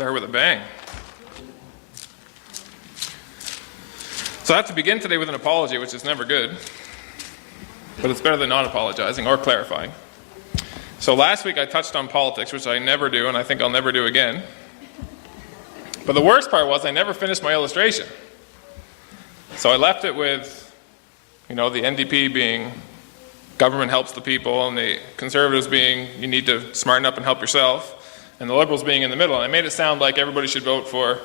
Start with a bang. So I have to begin today with an apology, which is never good. But it's better than not apologizing or clarifying. So last week I touched on politics, which I never do, and I think I'll never do again. But the worst part was I never finished my illustration. So I left it with, the NDP being government helps the people, and the Conservatives being you need to smarten up and help yourself, and the Liberals being in the middle. And I made it sound like everybody should vote for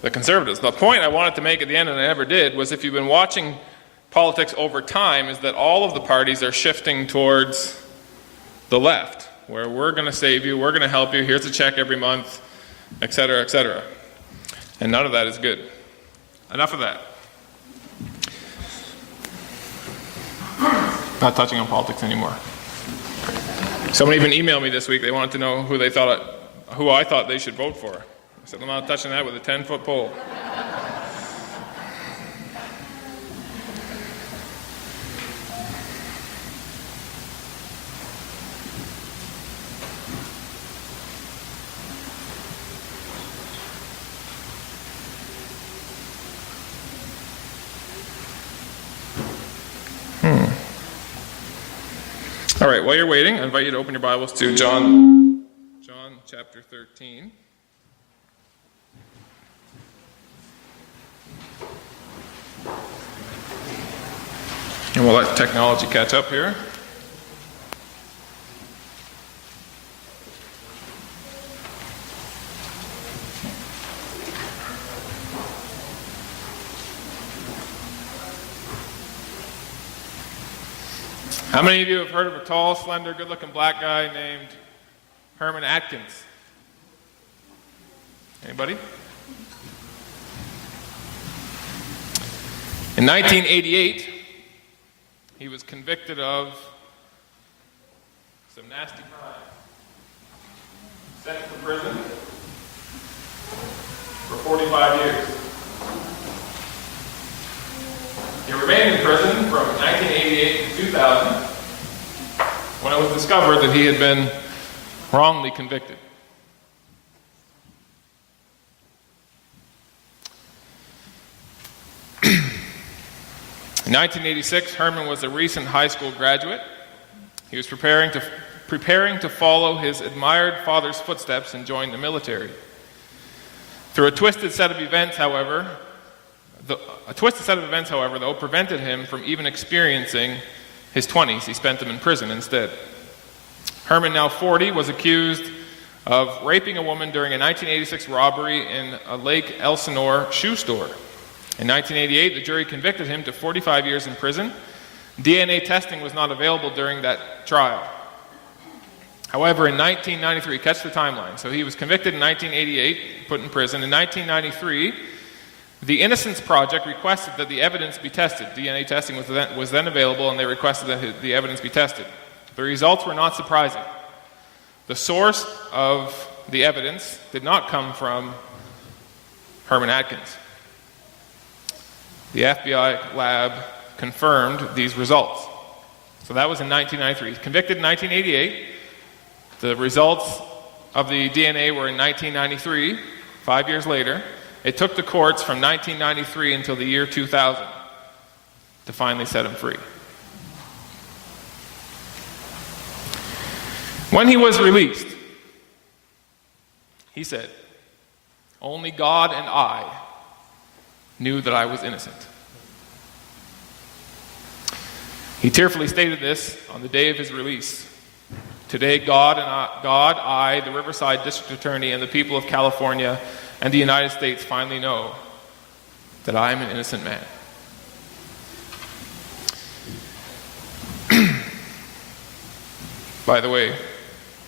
the Conservatives. The point I wanted to make at the end, and I never did, was if you've been watching politics over time, is that all of the parties are shifting towards the left, where we're going to save you, we're going to help you, here's a check every month, etc., etc. And none of that is good. Enough of that. Not touching on politics anymore. Someone even emailed me this week. They wanted to know who I thought they should vote for. I said, I'm not touching that with a 10-foot pole. All right, while you're waiting, I invite you to open your Bibles to John chapter 13. And we'll let technology catch up here. How many of you have heard of a tall, slender, good-looking black guy named Herman Atkins? Anybody? In 1988, he was convicted of some nasty crime. Sent to prison for 45 years. He remained in prison from 1988 to 2000, when it was discovered that he had been wrongly convicted. In 1986, Herman was a recent high school graduate. He was preparing to follow his admired father's footsteps and join the military. Through a twisted set of events, however, prevented him from even experiencing his 20s. He spent them in prison instead. Herman, now 40, was accused of raping a woman during a 1986 robbery in a Lake Elsinore shoe store. In 1988, the jury convicted him to 45 years in prison. DNA testing was not available during that trial. However, in 1993, catch the timeline. So he was convicted in 1988, put in prison. In 1993, the Innocence Project requested that the evidence be tested. DNA testing was then available, and they requested that the evidence be tested. The results were not surprising. The source of the evidence did not come from Herman Atkins. The FBI lab confirmed these results. So that was in 1993. Convicted in 1988. The results of the DNA were in 1993, 5 years later. It took the courts from 1993 until the year 2000 to finally set him free. When he was released, he said, "Only God and I knew that I was innocent." He tearfully stated this on the day of his release. "Today, God, I, the Riverside District Attorney, and the people of California and the United States finally know that I am an innocent man." By the way,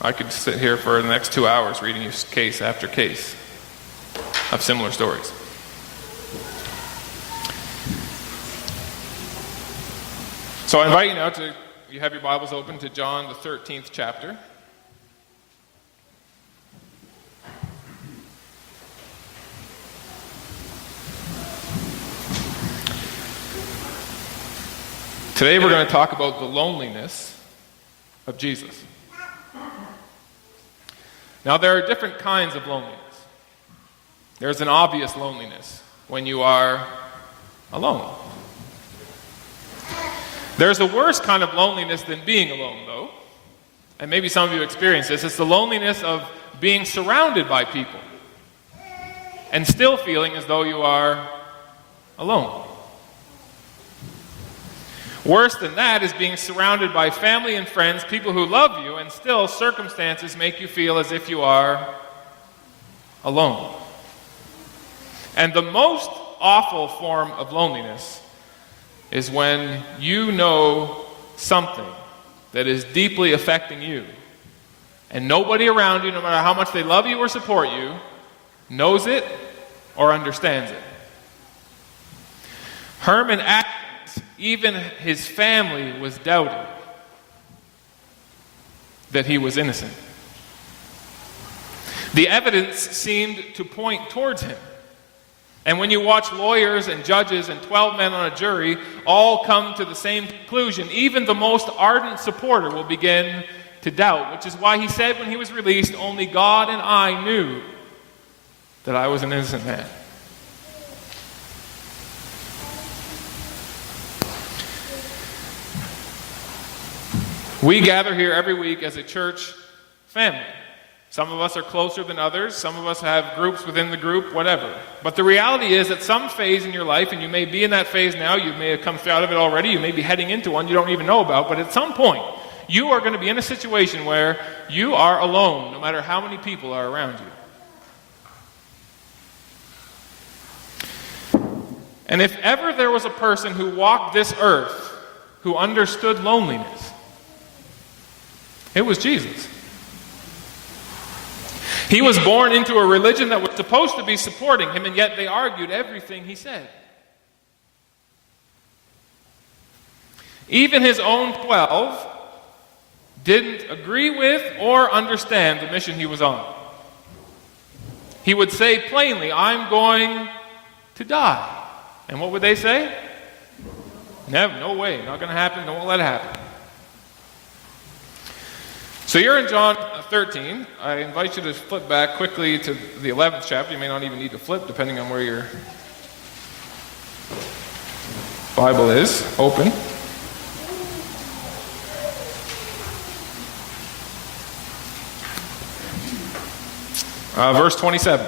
I could sit here for the next 2 hours reading you case after case of similar stories. So I invite you now you have your Bibles open to John, the 13th chapter. Today we're going to talk about the loneliness of Jesus. Now there are different kinds of loneliness. There's an obvious loneliness when you are alone. There's a worse kind of loneliness than being alone, though. And maybe some of you experience this. It's the loneliness of being surrounded by people and still feeling as though you are alone. Worse than that is being surrounded by family and friends, people who love you, and still circumstances make you feel as if you are alone. And the most awful form of loneliness is when you know something that is deeply affecting you, and nobody around you, no matter how much they love you or support you, knows it or understands it. Herman Atkins, even his family was doubting that he was innocent. The evidence seemed to point towards him. And when you watch lawyers and judges and 12 men on a jury all come to the same conclusion, even the most ardent supporter will begin to doubt, which is why he said when he was released, "Only God and I knew that I was an innocent man." We gather here every week as a church family. Some of us are closer than others. Some of us have groups within the group, whatever. But the reality is, at some phase in your life, and you may be in that phase now, you may have come out of it already, you may be heading into one you don't even know about, but at some point, you are going to be in a situation where you are alone, no matter how many people are around you. And if ever there was a person who walked this earth who understood loneliness, it was Jesus. He was born into a religion that was supposed to be supporting him, and yet they argued everything he said. Even his own 12 didn't agree with or understand the mission he was on. He would say plainly, "I'm going to die." And what would they say? Never, no way, not going to happen, don't let it happen. So you're in John 13. I invite you to flip back quickly to the 11th chapter. You may not even need to flip, depending on where your Bible is open. Verse 27.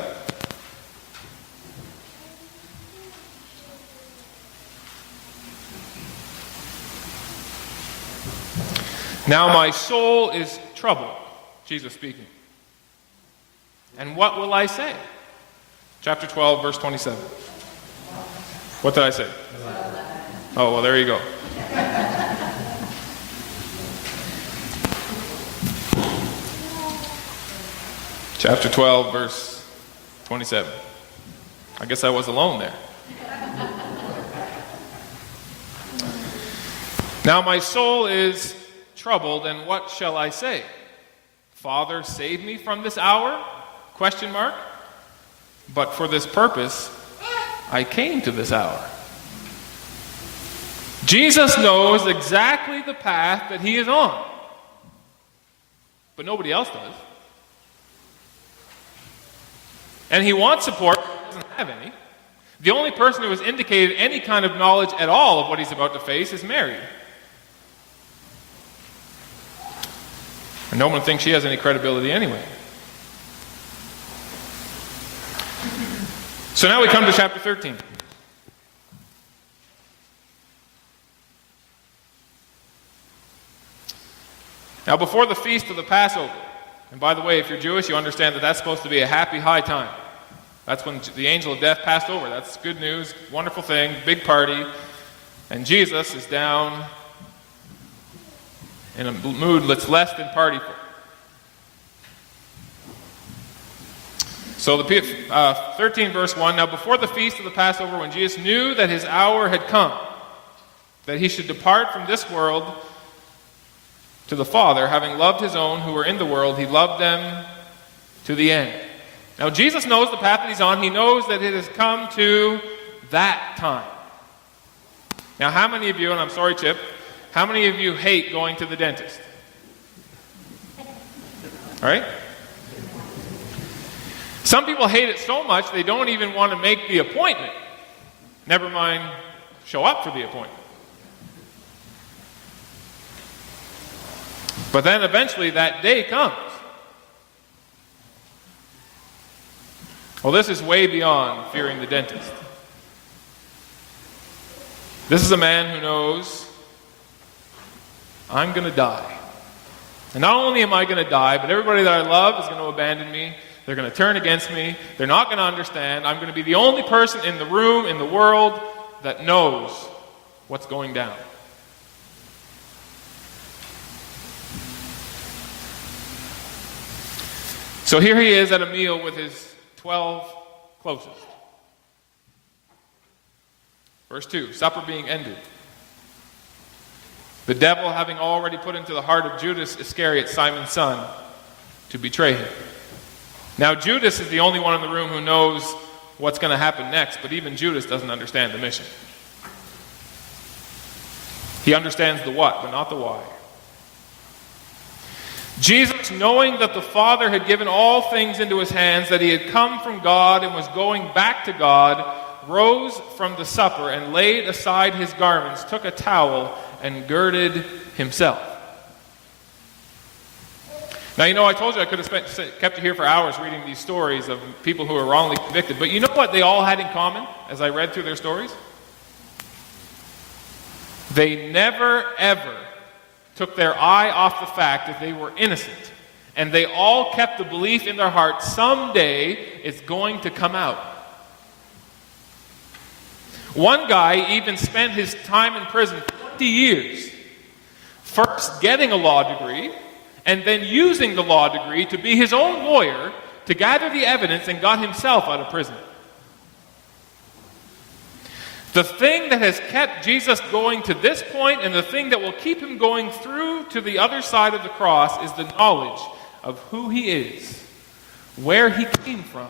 "Now my soul is troubled," Jesus speaking. "And what will I say?" Chapter 12, verse 27. What did I say? Oh, well, there you go. Chapter 12, verse 27. I guess I was alone there. "Now my soul is troubled, and what shall I say? Father, save me from this hour? ? But for this purpose I came to this hour." Jesus knows exactly the path that he is on, but nobody else does. And he wants support, but he doesn't have any. The only person who has indicated any kind of knowledge at all of what he's about to face is Mary. And no one thinks she has any credibility anyway. So now we come to chapter 13. Now before the feast of the Passover, and by the way, if you're Jewish, you understand that that's supposed to be a happy high time. That's when the angel of death passed over. That's good news, wonderful thing, big party. And Jesus is down in a mood that's less than partyful. So the 13 verse 1, "Now before the feast of the Passover, when Jesus knew that his hour had come, that he should depart from this world to the Father, having loved his own who were in the world, he loved them to the end." Now Jesus knows the path that he's on. He knows that it has come to that time. Now how many of you, and I'm sorry Chip, how many of you hate going to the dentist? All right? Some people hate it so much they don't even want to make the appointment. Never mind show up for the appointment. But then eventually that day comes. Well, this is way beyond fearing the dentist. This is a man who knows, I'm going to die. And not only am I going to die, but everybody that I love is going to abandon me. They're going to turn against me. They're not going to understand. I'm going to be the only person in the room, in the world, that knows what's going down. So here he is at a meal with his 12 closest. Verse 2, supper being ended. The devil having already put into the heart of Judas Iscariot, Simon's son, to betray him. Now Judas is the only one in the room who knows what's going to happen next, but even Judas doesn't understand the mission. He understands the what, but not the why. Jesus, knowing that the Father had given all things into his hands, that he had come from God and was going back to God, rose from the supper and laid aside his garments, took a towel and girded himself. Now, I told you I could have kept you here for hours reading these stories of people who were wrongly convicted, but you know what they all had in common as I read through their stories? They never, ever took their eye off the fact that they were innocent. And they all kept the belief in their heart, someday it's going to come out. One guy even spent his time in prison 20 years, first getting a law degree, and then using the law degree to be his own lawyer to gather the evidence, and got himself out of prison. The thing that has kept Jesus going to this point, and the thing that will keep him going through to the other side of the cross, is the knowledge of who he is, where he came from,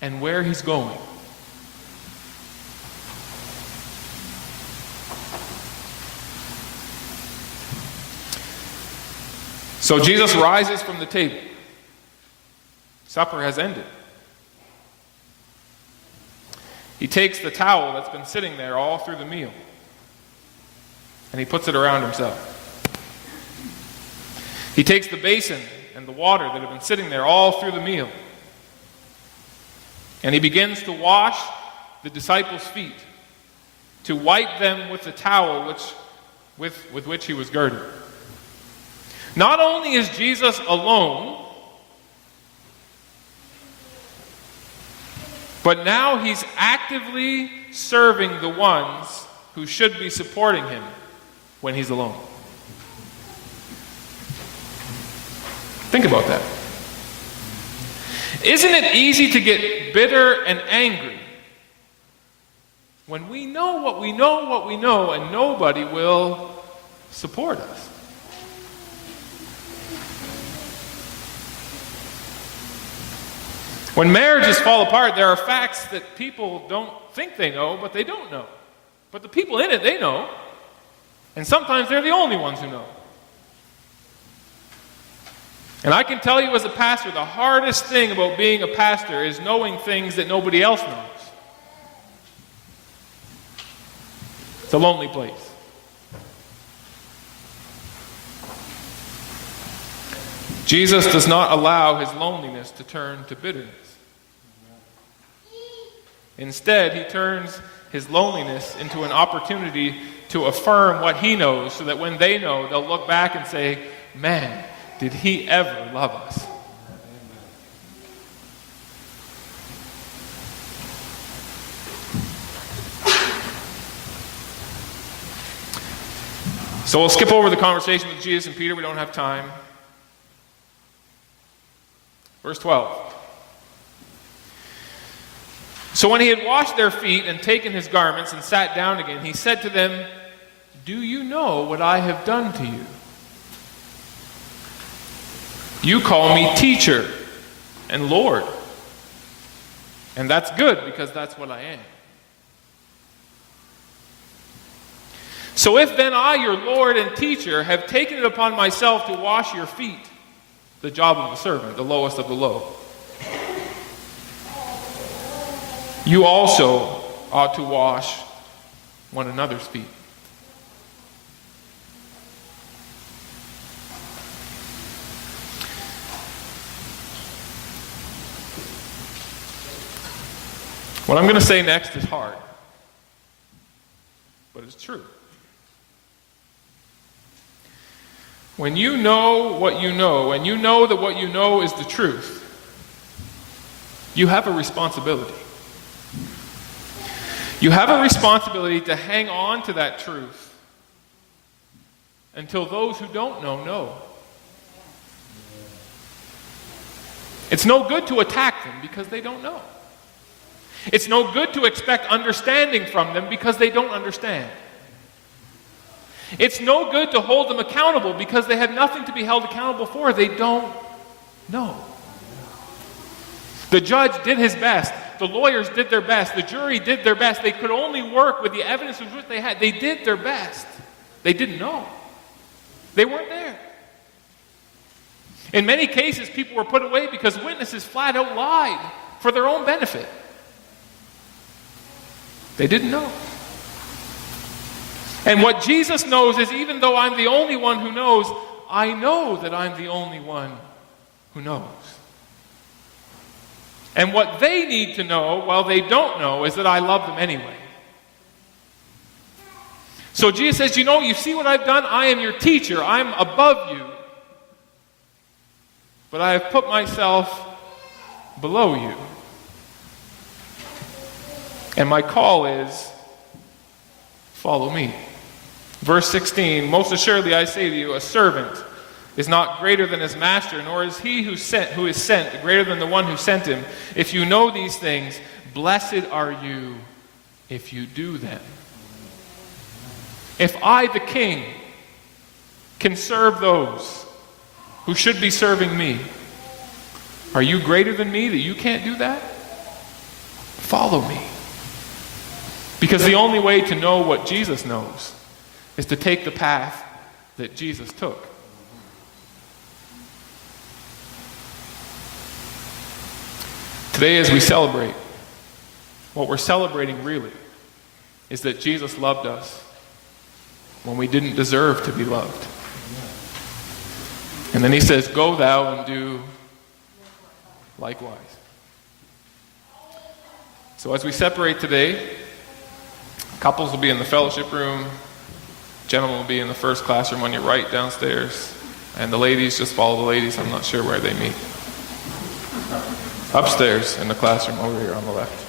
and where he's going. So Jesus rises from the table. Supper has ended. He takes the towel that's been sitting there all through the meal, and he puts it around himself. He takes the basin and the water that had been sitting there all through the meal, and he begins to wash the disciples' feet, to wipe them with the towel with which he was girded. Not only is Jesus alone, but now he's actively serving the ones who should be supporting him when he's alone. Think about that. Isn't it easy to get bitter and angry when we know what we know and nobody will support us? When marriages fall apart, there are facts that people don't think they know, but they don't know. But the people in it, they know. And sometimes they're the only ones who know. And I can tell you as a pastor, the hardest thing about being a pastor is knowing things that nobody else knows. It's a lonely place. Jesus does not allow his loneliness to turn to bitterness. Instead, he turns his loneliness into an opportunity to affirm what he knows, so that when they know, they'll look back and say, man, did he ever love us? So we'll skip over the conversation with Jesus and Peter. We don't have time. Verse 12. So when he had washed their feet and taken his garments and sat down again, he said to them, do you know what I have done to you? You call me teacher and Lord. And that's good, because that's what I am. So if then I, your Lord and teacher, have taken it upon myself to wash your feet, the job of a servant, the lowest of the low, you also ought to wash one another's feet. What I'm going to say next is hard, but it's true. When you know what you know, and you know that what you know is the truth, you have a responsibility. You have a responsibility to hang on to that truth until those who don't know. It's no good to attack them because they don't know. It's no good to expect understanding from them because they don't understand. It's no good to hold them accountable because they have nothing to be held accountable for. They don't know. The judge did his best. The lawyers did their best. The jury did their best. They could only work with the evidence which they had. They did their best. They didn't know. They weren't there. In many cases, people were put away because witnesses flat out lied for their own benefit. They didn't know. And what Jesus knows is, even though I'm the only one who knows, I know that I'm the only one who knows. And what they need to know, while they don't know, is that I love them anyway. So Jesus says, you see what I've done? I am your teacher. I'm above you. But I have put myself below you. And my call is, follow me. Verse 16, most assuredly I say to you, a servant is not greater than his master, nor is he who is sent greater than the one who sent him. If you know these things, blessed are you if you do them. If I, the king, can serve those who should be serving me, are you greater than me that you can't do that? Follow me. Because the only way to know what Jesus knows is to take the path that Jesus took. Today, as we celebrate, what we're celebrating really is that Jesus loved us when we didn't deserve to be loved. And then he says, go thou and do likewise. So as we separate today, couples will be in the fellowship room, gentlemen will be in the first classroom on your right downstairs, and the ladies, just follow the ladies. I'm not sure where they meet. Upstairs in the classroom over here on the left.